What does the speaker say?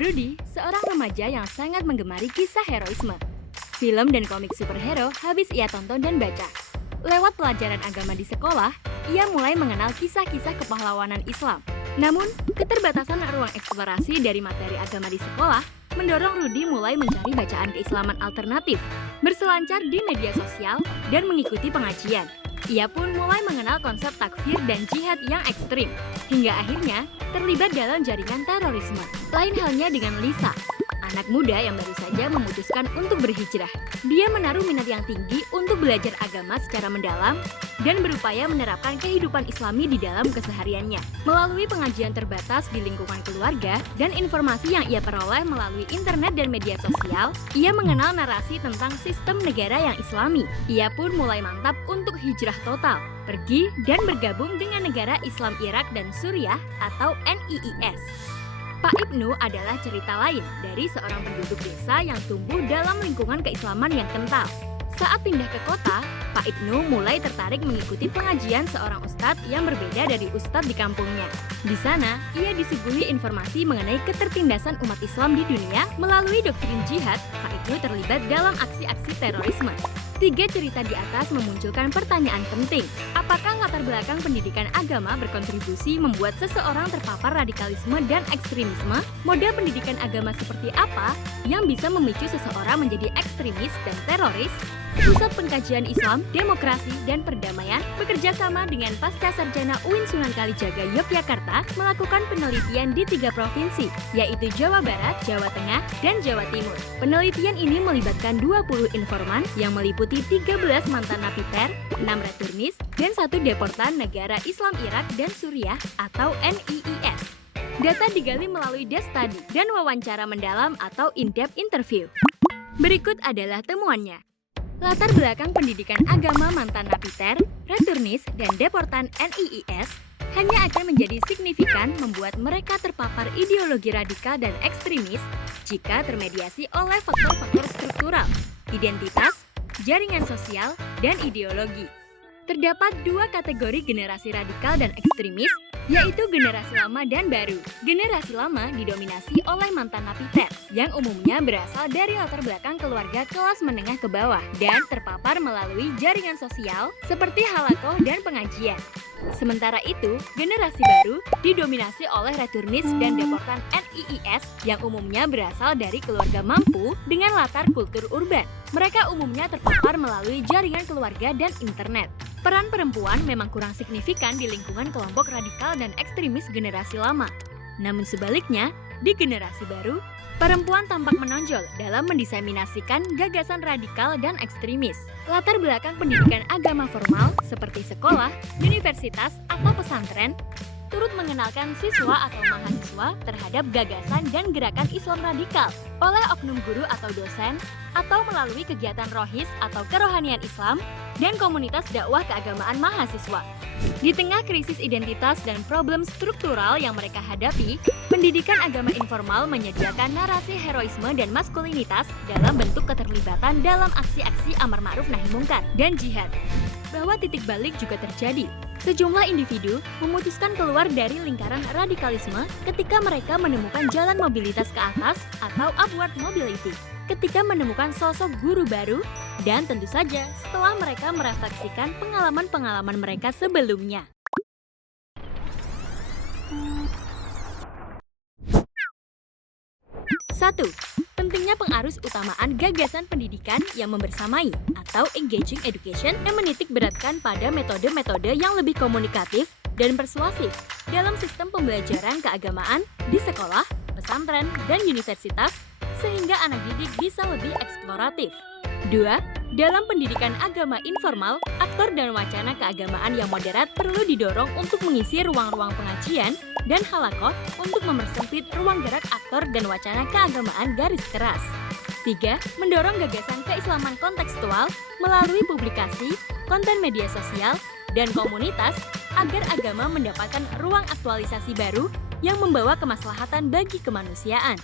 Rudy, seorang remaja yang sangat menggemari kisah heroisme. Film dan komik superhero habis ia tonton dan baca. Lewat pelajaran agama di sekolah, ia mulai mengenal kisah-kisah kepahlawanan Islam. Namun, keterbatasan ruang eksplorasi dari materi agama di sekolah mendorong Rudy mulai mencari bacaan keislaman alternatif, berselancar di media sosial, dan mengikuti pengajian. Ia pun mulai mengenal konsep takfir dan jihad yang ekstrim, hingga akhirnya terlibat dalam jaringan terorisme. Lain halnya dengan Lisa, anak muda yang baru saja memutuskan untuk berhijrah. Dia menaruh minat yang tinggi untuk belajar agama secara mendalam dan berupaya menerapkan kehidupan Islami di dalam kesehariannya. Melalui pengajian terbatas di lingkungan keluarga dan informasi yang ia peroleh melalui internet dan media sosial, ia mengenal narasi tentang sistem negara yang Islami. Ia pun mulai mantap untuk hijrah total, pergi dan bergabung dengan negara Islam Irak dan Suriah atau NIIS. Pak Ibnu adalah cerita lain dari seorang penduduk desa yang tumbuh dalam lingkungan keislaman yang kental. Saat pindah ke kota, Pak Ibnu mulai tertarik mengikuti pengajian seorang ustadz yang berbeda dari ustadz di kampungnya. Di sana, ia disuguhi informasi mengenai ketertindasan umat Islam di dunia. Melalui doktrin jihad, Pak Ibnu terlibat dalam aksi-aksi terorisme. 3 cerita di atas memunculkan pertanyaan penting. Apakah latar belakang pendidikan agama berkontribusi membuat seseorang terpapar radikalisme dan ekstremisme? Model pendidikan agama seperti apa yang bisa memicu seseorang menjadi ekstremis dan teroris? Pusat Pengkajian Islam, Demokrasi, dan Perdamaian bekerja sama dengan Pasca Sarjana UIN Sunan Kalijaga Yogyakarta melakukan penelitian di 3 provinsi, yaitu Jawa Barat, Jawa Tengah, dan Jawa Timur. Penelitian ini melibatkan 20 informan yang meliputi 13 mantan napiter, 6 returnis, dan 1 deportan negara Islam Irak dan Suriah atau NIIS. Data digali melalui desk study dan wawancara mendalam atau in-depth interview. Berikut adalah temuannya. Latar belakang pendidikan agama mantan napiter, returnis, dan deportan NIIS hanya akan menjadi signifikan membuat mereka terpapar ideologi radikal dan ekstremis jika termediasi oleh faktor-faktor struktural, identitas, jaringan sosial, dan ideologi. Terdapat 2 kategori generasi radikal dan ekstremis, yaitu generasi lama dan baru. Generasi lama didominasi oleh mantan napiter, yang umumnya berasal dari latar belakang keluarga kelas menengah ke bawah dan terpapar melalui jaringan sosial seperti halakoh dan pengajian. Sementara itu, generasi baru didominasi oleh returnis dan deportan NIIS yang umumnya berasal dari keluarga mampu dengan latar kultur urban. Mereka umumnya terpapar melalui jaringan keluarga dan internet. Peran perempuan memang kurang signifikan di lingkungan kelompok radikal dan ekstremis generasi lama. Namun sebaliknya, di generasi baru, perempuan tampak menonjol dalam mendiseminasikan gagasan radikal dan ekstremis. Latar belakang pendidikan agama formal seperti sekolah, universitas, atau pesantren turut mengenalkan siswa atau mahasiswa terhadap gagasan dan gerakan Islam radikal oleh oknum guru atau dosen, atau melalui kegiatan rohis atau kerohanian Islam dan komunitas dakwah keagamaan mahasiswa. Di tengah krisis identitas dan problem struktural yang mereka hadapi, pendidikan agama informal menyediakan narasi heroisme dan maskulinitas dalam bentuk keterlibatan dalam aksi-aksi amar ma'ruf nahi mungkar dan jihad. Bahwa titik balik juga terjadi. Sejumlah individu memutuskan keluar dari lingkaran radikalisme ketika mereka menemukan jalan mobilitas ke atas atau upward mobility, ketika menemukan sosok guru baru, dan tentu saja setelah mereka merefleksikan pengalaman-pengalaman mereka sebelumnya. Satu, pentingnya pengarus utamaan gagasan pendidikan yang membersamai atau engaging education yang menitik beratkan pada metode-metode yang lebih komunikatif dan persuasif dalam sistem pembelajaran keagamaan di sekolah, pesantren, dan universitas sehingga anak didik bisa lebih eksploratif. 2. Dalam pendidikan agama informal, aktor dan wacana keagamaan yang moderat perlu didorong untuk mengisi ruang-ruang pengajian dan halakoh untuk mempersempit ruang gerak aktor dan wacana keagamaan garis keras. 3. Mendorong gagasan keislaman kontekstual melalui publikasi, konten media sosial, dan komunitas agar agama mendapatkan ruang aktualisasi baru yang membawa kemaslahatan bagi kemanusiaan.